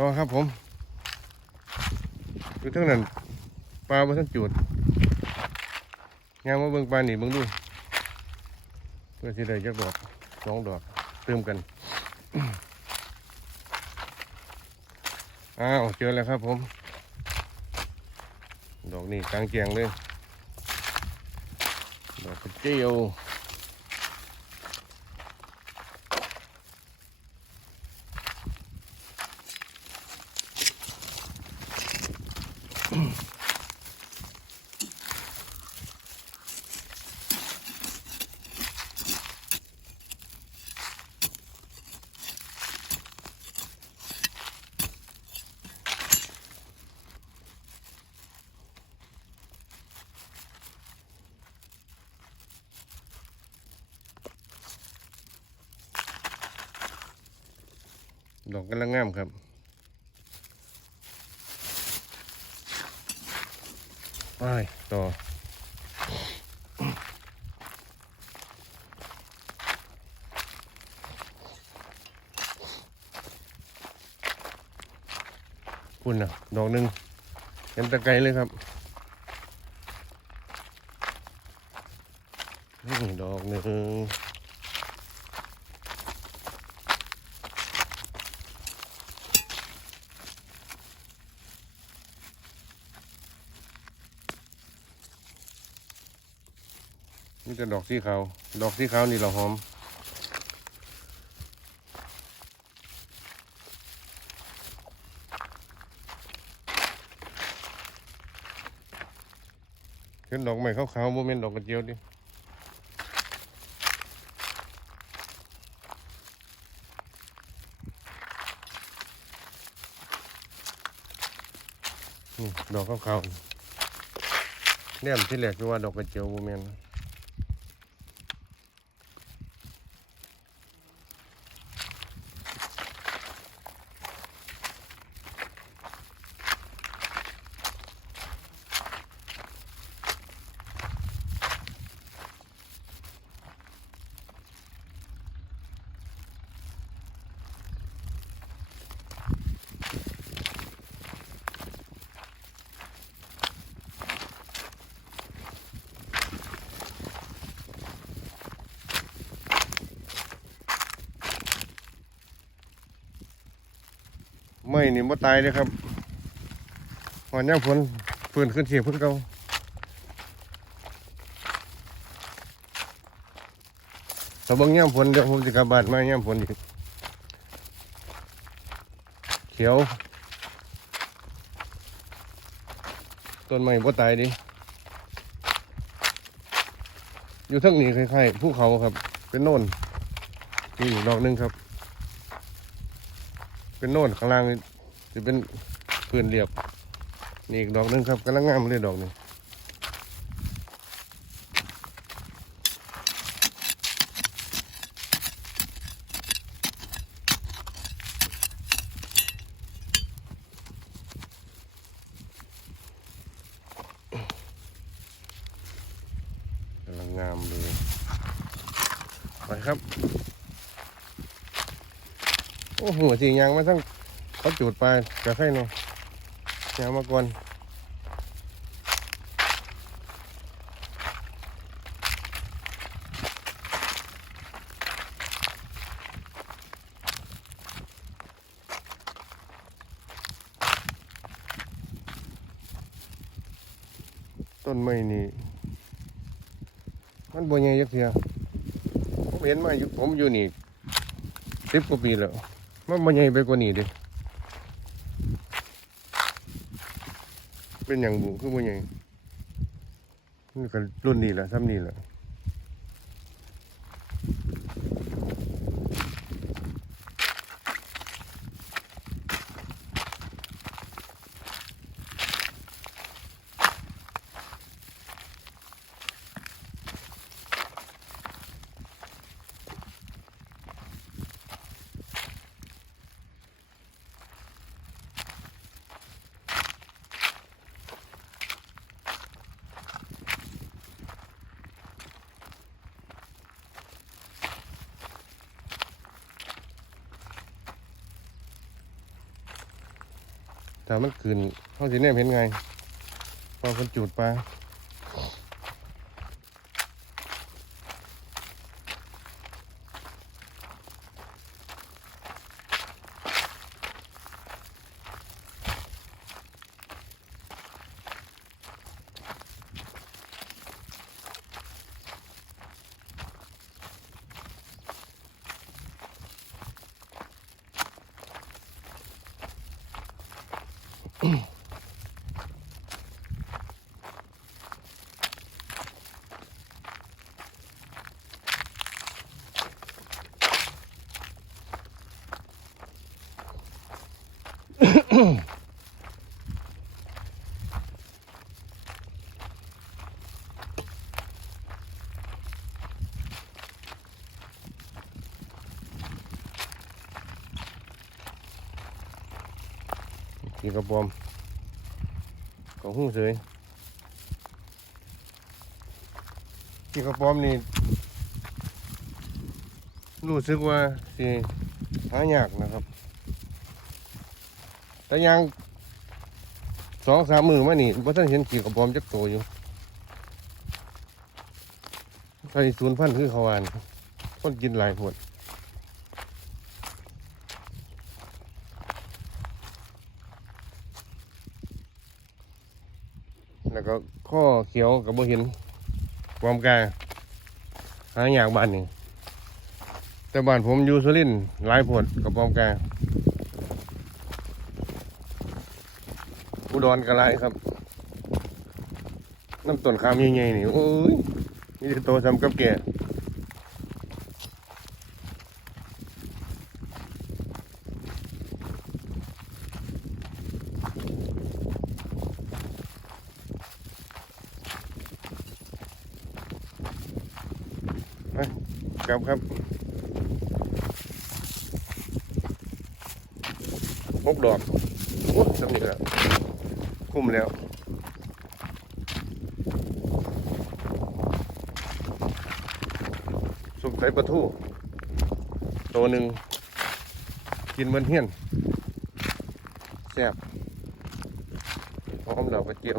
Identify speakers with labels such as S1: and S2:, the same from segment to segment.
S1: ต่อครับผมคือทั้งนั้นปลาบ่ทันจุดยางมาเบิ่งปลาหนีเบิ่งดูเพื่อที่ได้จักดอกสองดอกเติมกันอ้าวเจอแล้วครับผม ดอกนี้กลางแจงเลยดอกกระเจียว ดอกกำลังงามครับไปต่อคุณนะดอกหนึ่งเห็นตะไกรเลยครับ นี่ดอกหนึ่ง นี่จะดอกสีขาว ดอกสีขาวนี่เราหอม เห็นดอกไม้ขาวๆโมเมนดอกกระเจียวดิดอกขาวๆเนี่ยที่แรกคือว่าดอกกระเจียวโมเมน ไม่นี่บ่ตายเลยครับหอนย่างฝนฟื้นขึ้นเสียพิ่นเก่าถ้าบิ่งย่างฝนเดี๋ยวผมสิกลับบ้านมาย่างฝนอีกเขียวต้นไม้บ่ตายดิอยู่ทั้งนี้คล้ายๆภูเขาครับ เป็นโน่นนี่อีกดอกหนึงครับ เป็นโน่นข้างล่างจะเป็นพื้นเรียบ นี่อีกดอกหนึงครับกำลังงามเลยดอกนี้กำลังงามเลย ไปครับ โอ้โหสิยางมาทั้งเขาจูดไปจะให้เนาะยางมาก่อนต้นไม้นี่มันบ่ใหญ่จักเทียผมเห็นมาอยู่ผมอยู่นี่สิบกว่าปีแล้ว มันมันใหญ่ไปกว่านี้ดิเป็นอย่างบุคือมันใหญ่นี่ก็รุ่นนี้แหละซ้ำนี่แหละ ถ้ามันขึ้นเขาสิแนมเห็นไงพอคนจูดปลา mm บอมของหูเสยขี่กระปอมนี่รู้สึกว่าสิหายากนะครับ แต่ยังสองสามมือมานี่ว่าท่านเห็นขี่กระปอมจักโตอยู่ใส่ศูนย์พันธุ์คือเขาวานคนกินหลายผด แล้วก็ข้อเขียว กับบ่เห็นความกล้าหาอยากบ้านนี่แต่บ้านผมอยู่สุรินทร์หลายผลกับความกล้าอุดรก็หลายครับ น้ำต้นขามใหญ่ๆนี่โอ้ยนี่จะโตซ้ำกับแก่ ครับครับหกดอกโอ้สำนีแล้วคุ้มแล้วสุกใส่ปลาทูตัวหนึ่งกินเหมือนเฮี้ยนแซ่บหอมดอกกระเจียว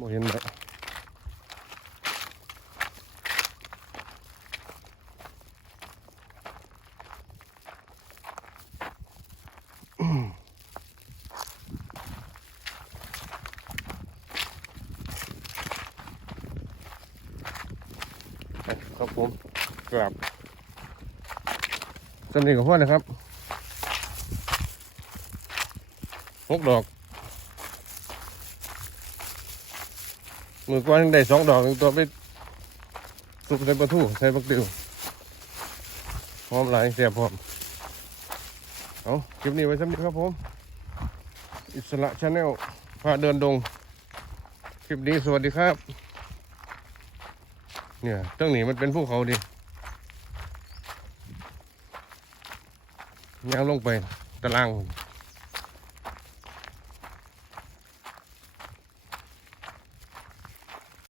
S1: บ่เห็นเลยครับผมกลับสำเนียงของพ่อนะครับหกดอก มือก้อนยังได้สองดอกหนึ่งตัวไปสุกใส่ปลาทูใส่ปักติวพร้อมหลายเสียบพร้อมเอาคลิปนี้ไว้สำหรับครับผม อิสระชาแนลพาเดินดง คลิปนี้สวัสดีครับ เนี่ยตั้งหนีมันเป็นภูเขาดิยางลงไปตาราง